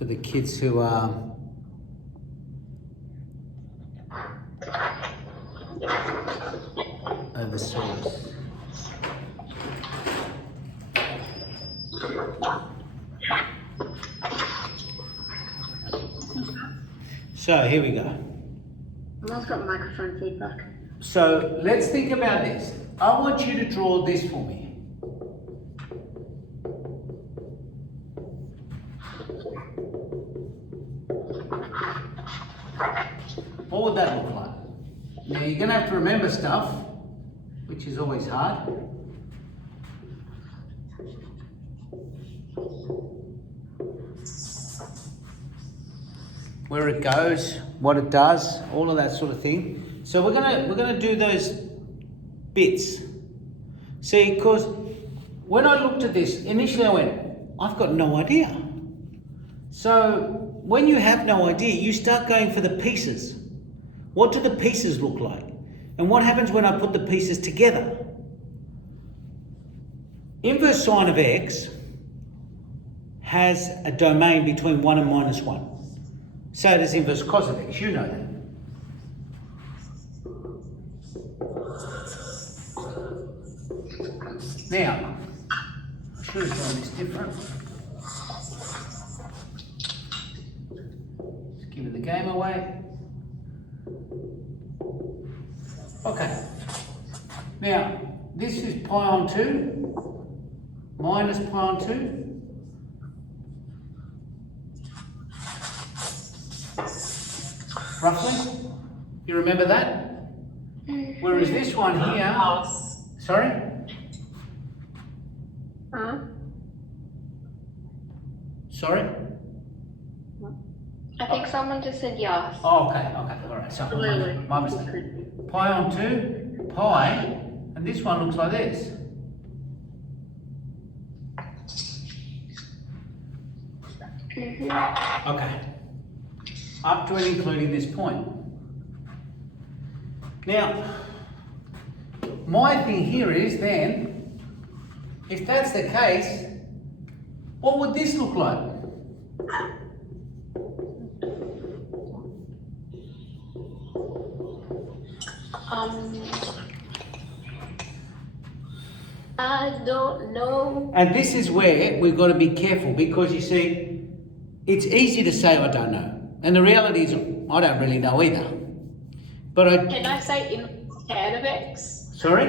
for the kids who are overseas. So here we go. I've got microphone feedback. So let's think about this. I want you to draw this for me. What would that look like? Now you're going to have to remember stuff, which is always hard. Where it goes, what it does, all of that sort of thing. So we're gonna do those bits. See, because when I looked at this, initially I went, I've got no idea. So when you have no idea, you start going for the pieces. What do the pieces look like? And what happens when I put the pieces together? Inverse sine of x has a domain between 1 and -1. So does inverse cos of x, you know that. Now, I should have done this different. Let's give it the game away. Okay. Now, this is pi on 2 minus pi on 2. Roughly? You remember that? Whereas this one here... Sorry? Huh? Sorry? I think someone just said yes. Oh, okay, alright, so my mistake. Pi on 2, pi, and this one looks like this. Okay. Up to and including this point. Now, my thing here is then, if that's the case, what would this look like? I don't know. And this is where we've got to be careful, because you see, it's easy to say I don't know. And the reality is I don't really know either. But Can I say instead of x? Sorry?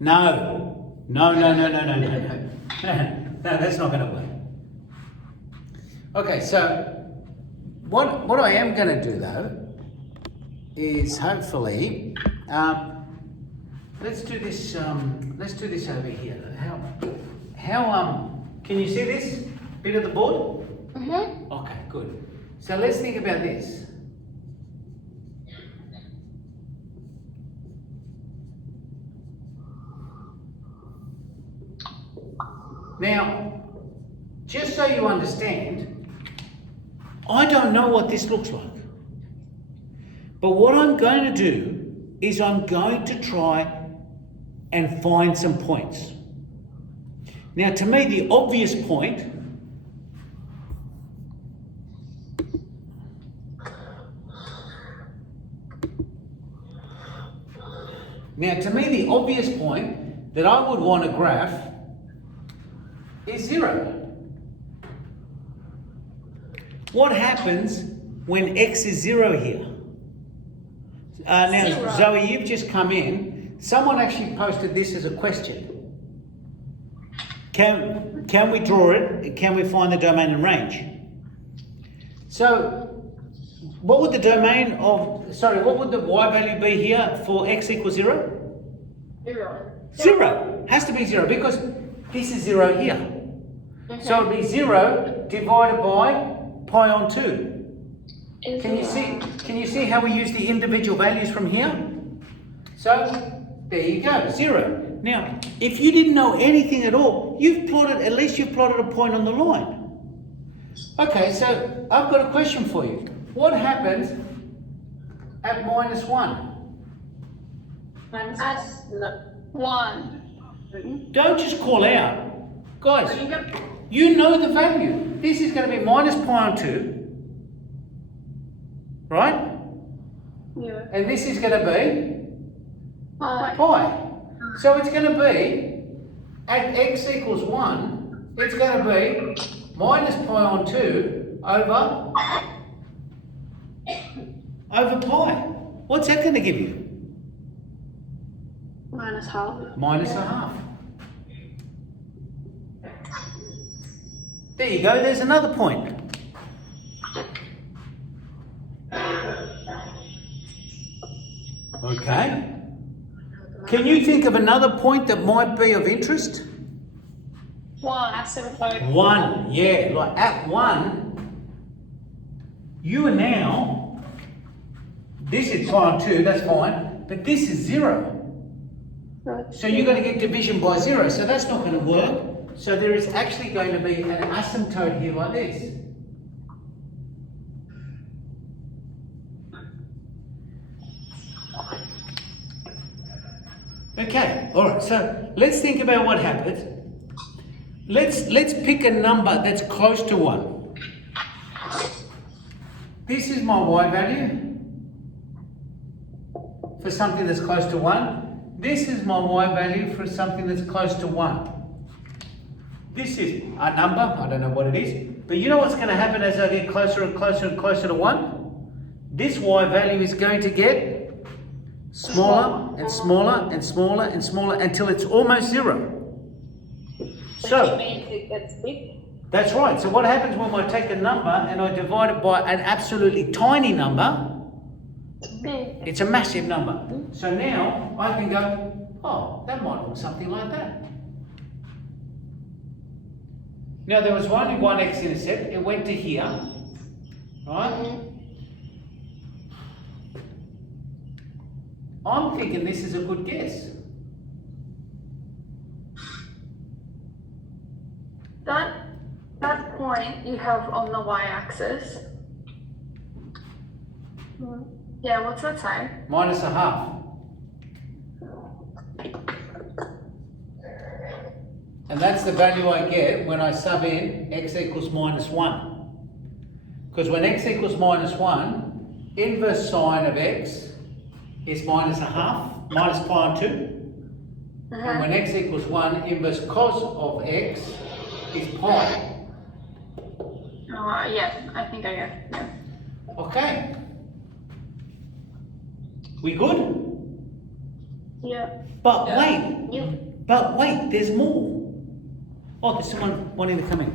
No. No, that's not going to work. Okay, so what I am going to do though is hopefully let's do this over here. How can you see this bit of the board? Mm-hmm. Okay, good. So let's think about this. Now, just so you understand, I don't know what this looks like. But what I'm going to do is I'm going to try and find some points. Now, to me, the obvious point that I would want to graph is 0. What happens when x is 0 here? Now, 0. Zoe, you've just come in. Someone actually posted this as a question. Can we draw it? Can we find the domain and range? So, what would the what would the y value be here for x equals 0? 0. 0. Has to be 0 because this is 0 here. Mm-hmm. So it would be 0 divided by pi on 2. Can you see how we use the individual values from here? So there you go, 0. Now, if you didn't know anything at all, at least you've plotted a point on the line. Okay, so I've got a question for you. What happens at -1? At 1. Don't just call out. Guys, You know the value. This is going to be minus pi on 2, right? Yeah. And this is going to be Pi. pi. So it's going to be, at x equals 1, it's going to be minus pi on 2 over pi. What's that going to give you? Minus half. Minus a half. There you go, there's another point. Okay. Can you think of another point that might be of interest? 1. Asymptote. 1, yeah. Like at 1, you are now, this is pi on 2, that's fine, but this is 0. So you're going to get division by 0, so that's not going to work. So there is actually going to be an asymptote here like this. Okay, all right, so let's think about what happens. Let's pick a number that's close to 1. This is my y value for something that's close to 1. This is my y value for something that's close to 1. This is a number, I don't know what it is, but you know what's going to happen as I get closer and closer and closer to 1? This y value is going to get smaller and smaller and smaller and smaller until it's almost 0. So, means it gets big. that's right. So what happens when I take a number and I divide it by an absolutely tiny number? Big. It's a massive number. So now I can go, oh, that might look something like that. Now there was only one x-intercept, it went to here, right? I'm thinking this is a good guess. That point you have on the y-axis. Yeah, what's that say? Minus a half. And that's the value I get when I sub in x equals minus 1. Because when x equals minus 1, inverse sine of x is minus a half, minus pi on 2. And when x equals 1, inverse cos of x is pi. Yeah, I think I get it. Yeah. Okay. We good? Yeah. But wait, there's more. Oh, there's someone wanting to come in.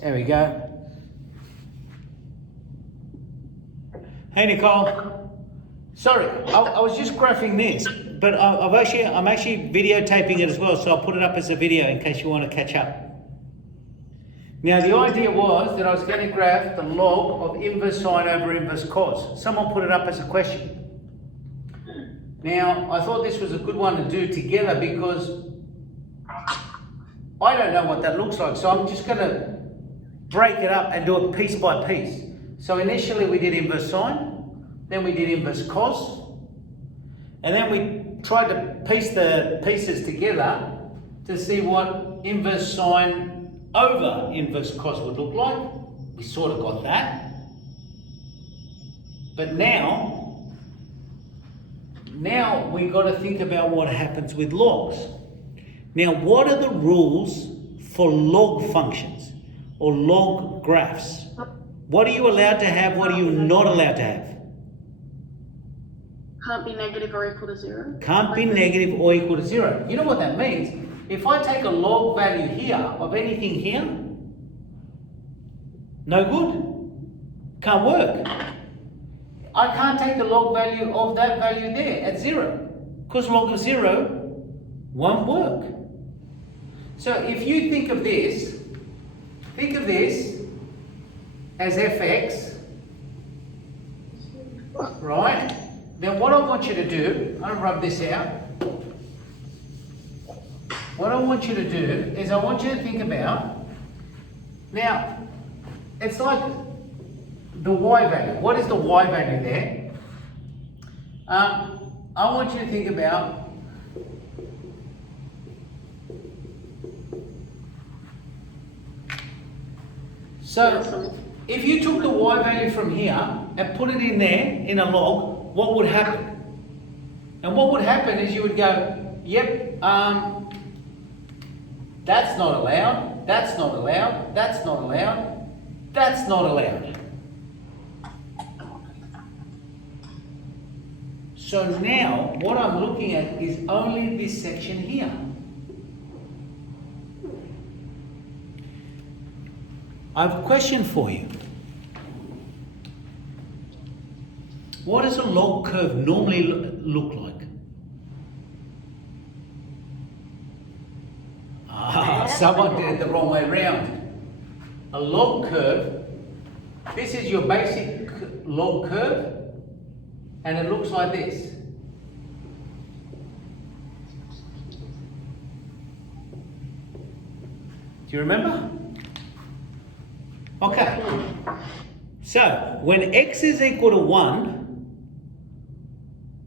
There we go. Hey Nicole. Sorry, I was just graphing this, but I'm actually videotaping it as well, so I'll put it up as a video in case you want to catch up. Now the idea was that I was going to graph the log of inverse sine over inverse cos. Someone put it up as a question. Now I thought this was a good one to do together because I don't know what that looks like, so I'm just going to break it up and do it piece by piece. So initially we did inverse sine, then we did inverse cos, and then we tried to piece the pieces together to see what inverse sine over inverse cos would look like. We sort of got that. But now we got to think about what happens with logs. Now, what are the rules for log functions or log graphs? What are you allowed to have? What are you not allowed to have? Can't be negative or equal to 0. Can't be negative or equal to 0. You know what that means? If I take a log value here of anything here, no good. Can't work. I can't take the log value of that value there at 0, because log of 0 won't work. So if you think of this as fx, right? Then what I want you to do, I'll rub this out. What I want you to do is I want you to think about, now, it's like the y value. What is the y value there? I want you to think about So if you took the y value from here and put it in there in a log, what would happen? And what would happen is you would go, yep, that's not allowed, that's not allowed, that's not allowed, that's not allowed. So now what I'm looking at is only this section here. I have a question for you. What does a log curve normally look like? Someone did it the wrong way around. A log curve, this is your basic log curve, and it looks like this. Do you remember? Okay. So, when x is equal to 1,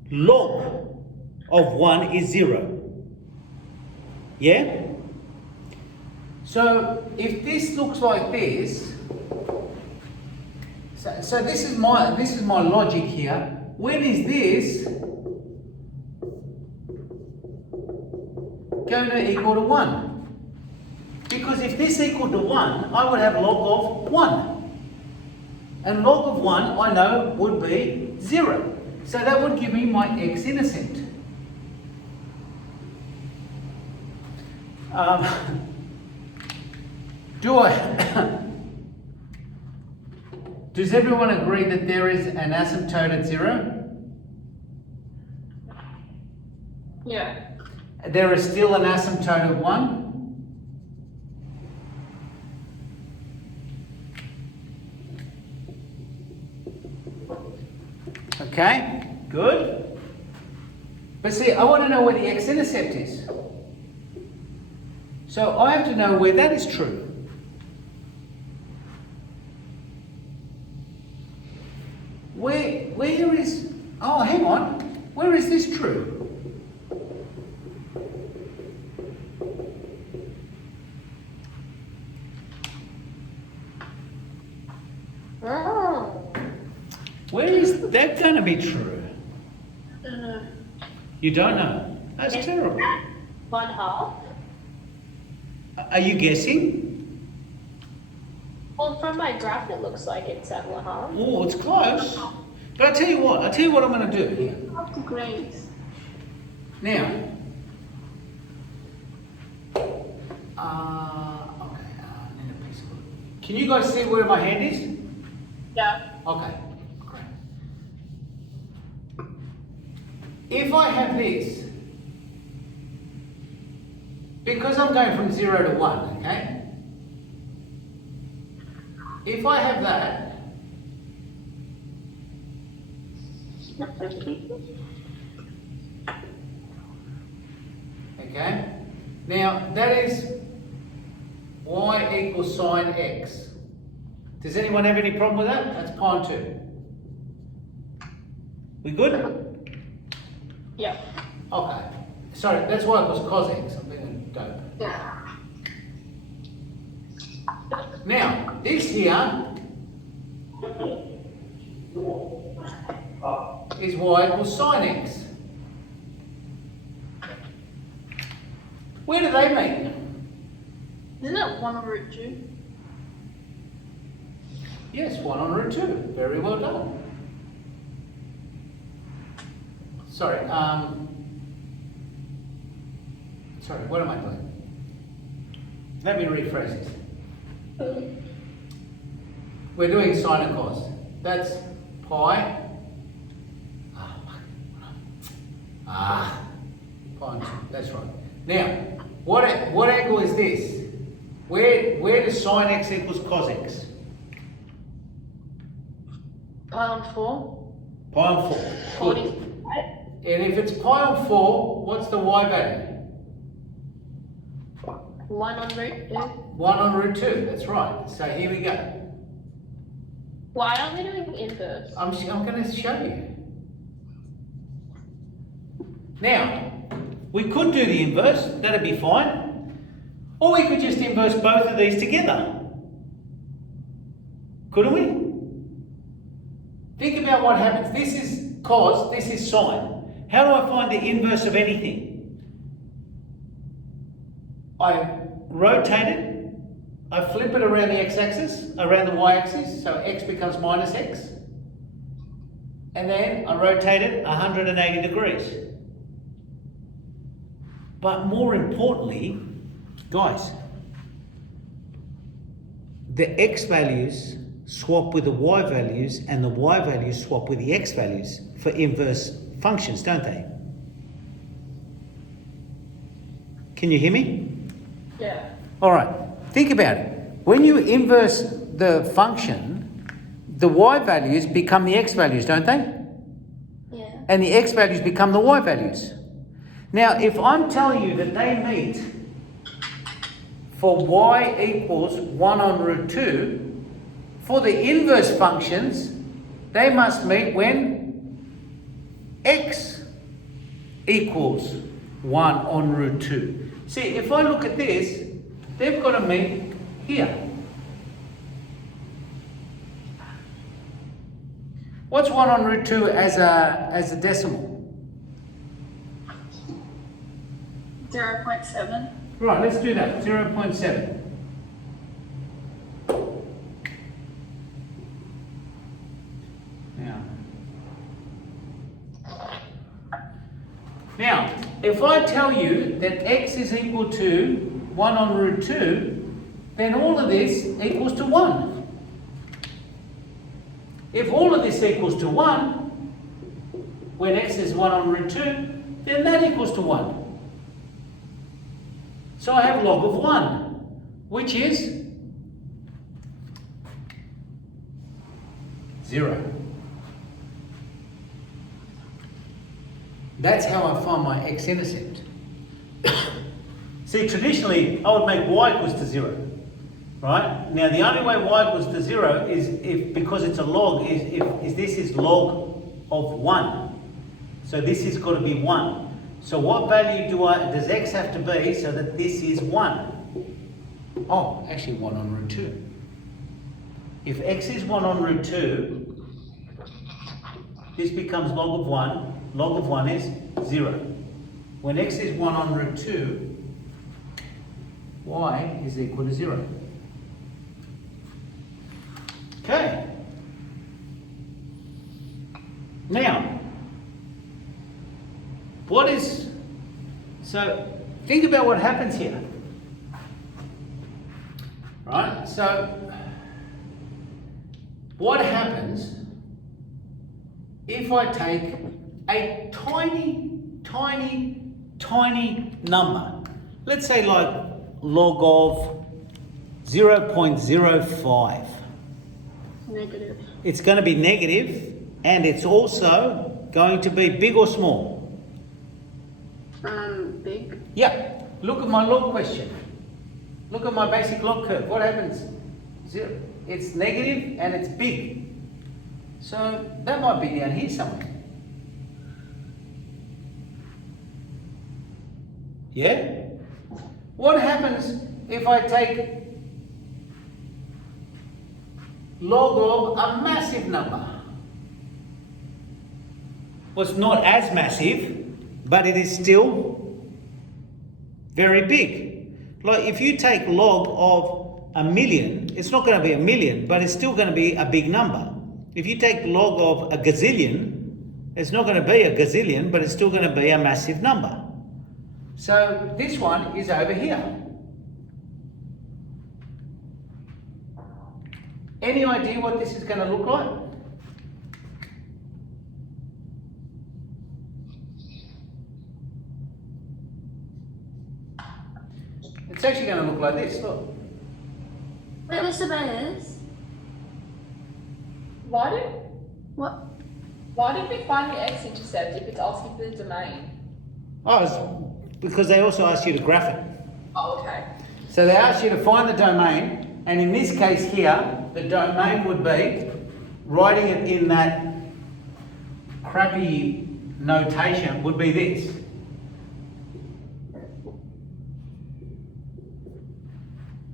log of 1 is 0. Yeah? So, if this looks like this, so this is my logic here. When is this going to equal to 1? Because if this equal to 1, I would have log of 1. And log of 1, I know, would be 0. So that would give me my x-intercept. Does everyone agree that there is an asymptote at 0? Yeah. There is still an asymptote of 1? Okay, good. But see, I want to know where the x-intercept is. So I have to know where that is true. Where is, oh hang on, where is this true? Oh. Where is that going to be true? You don't know? That's terrible. 1/2. Are you guessing? Well, from my graph, it looks like it's at 1/2. Oh, it's close. But I'll tell you what I'm going to do here. Up to grades. Now, okay, need a piece of wood. Can you guys see where my hand is? Yeah. Okay, great. If I have this, because I'm going from 0 to 1, okay? If I have that, okay? Now, that is y equals sine x. Does anyone have any problem with that? That's pi on 2. We good? Yeah. Okay. Sorry, that's why it was cos x. I'm being dope. Yeah. Now, this here is y equals sine x. Where do they meet? Isn't it 1/√2? Yes, 1 on root 2. Very well done. Sorry, what am I doing? Let me rephrase this. We're doing sine and cos. That's pi. Pi on 2. That's right. Now, what angle is this? Where does sine x equals cos x? Pi on 4. Pi on 4. 40. And if it's pi on 4, what's the y value? 1/√2. 1 on root 2, that's right. So here we go. Why aren't we doing inverse? I'm going to show you. Now, we could do the inverse, that'd be fine. Or we could just inverse both of these together. Couldn't we? Think about what happens. This is cos, this is sine. How do I find the inverse of anything? I rotate it, I flip it around the x-axis, around the y-axis, so x becomes minus x. And then I rotate it 180 degrees. But more importantly, guys, the x values swap with the y values and the y values swap with the x values for inverse functions, don't they? Can you hear me? Yeah. All right, think about it. When you inverse the function, the y values become the x values, don't they? Yeah. And the x values become the y values. Now, if I'm telling you that they meet for y equals 1 on root 2, for the inverse functions, they must meet when x equals 1 on root 2. See, if I look at this, they've got to meet here. What's 1 on root 2 as a decimal? 0.7. Right, let's do that. 0.7. Now, if I tell you that x is equal to 1 on root 2, then all of this equals to 1. If all of this equals to 1, when x is 1 on root 2, then that equals to 1. So I have log of 1, which is 0. That's how I find my x-intercept. See, traditionally, I would make y equals to 0, right? Now, the only way y equals to 0 is if, because it's a log, is this is log of 1. So this has got to be 1. So what value does x have to be so that this is 1? Oh, actually 1 on root 2. If x is 1 on root 2, this becomes log of 1. Log of 1 is 0. When x is 1 on root 2, y is equal to 0. Okay. Now, so think about what happens here. Right? So, what happens if I take a tiny, tiny, tiny number? Let's say like log of 0.05. Negative. It's going to be negative, and it's also going to be big or small? Big. Yeah. Look at my log question. Look at my basic log curve. What happens? 0. It's negative and it's big. So that might be down here somewhere. Yeah? What happens if I take log of a massive number? Well, it's not as massive, but it is still very big. Like if you take log of a million, it's not going to be a million, but it's still going to be a big number. If you take log of a gazillion, it's not going to be a gazillion, but it's still going to be a massive number. So this one is over here. Any idea what this is going to look like? It's actually going to look like this, look. Wait, Mr. Bayers? Why did we find the x-intercept if it's asking for the domain? Oh, it's because they also ask you to graph it. Oh, okay. So they ask you to find the domain, and in this case here, the domain would be writing it in that crappy notation would be this.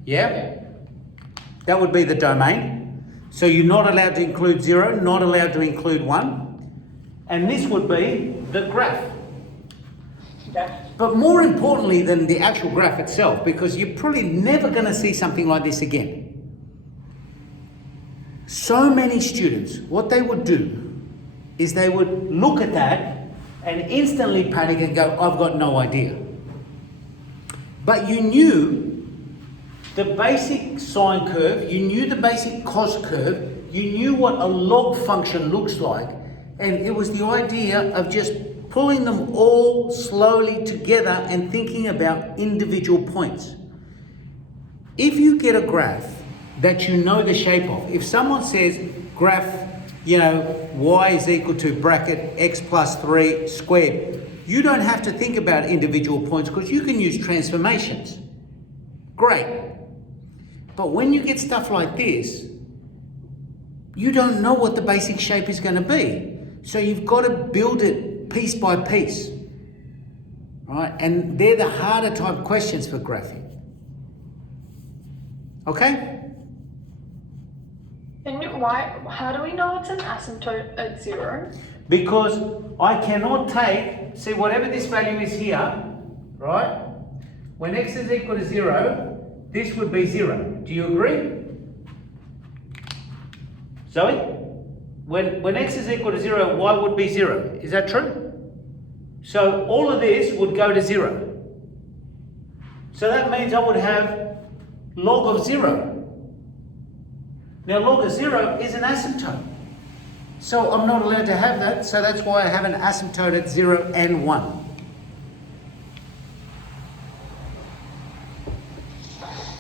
Yeah? That would be the domain. So you're not allowed to include 0, not allowed to include 1. And this would be the graph. Yeah. But more importantly than the actual graph itself, because you're probably never going to see something like this again. So many students, what they would do is they would look at that and instantly panic and go, I've got no idea. But you knew the basic sine curve, you knew the basic cos curve, you knew what a log function looks like, and it was the idea of just pulling them all slowly together and thinking about individual points. If you get a graph that you know the shape of, if someone says graph, y is equal to bracket x plus 3 squared, you don't have to think about individual points because you can use transformations. Great. But when you get stuff like this, you don't know what the basic shape is going to be. So you've got to build it piece by piece. Right? And they're the harder type questions for graphing. Okay? And how do we know it's an asymptote at 0? Because I cannot take, see whatever this value is here, right? When x is equal to 0, this would be 0. Do you agree? Zoe? When x is equal to 0, y would be 0. Is that true? So all of this would go to 0. So that means I would have log of 0. Now log of 0 is an asymptote. So I'm not allowed to have that, so that's why I have an asymptote at 0 and 1.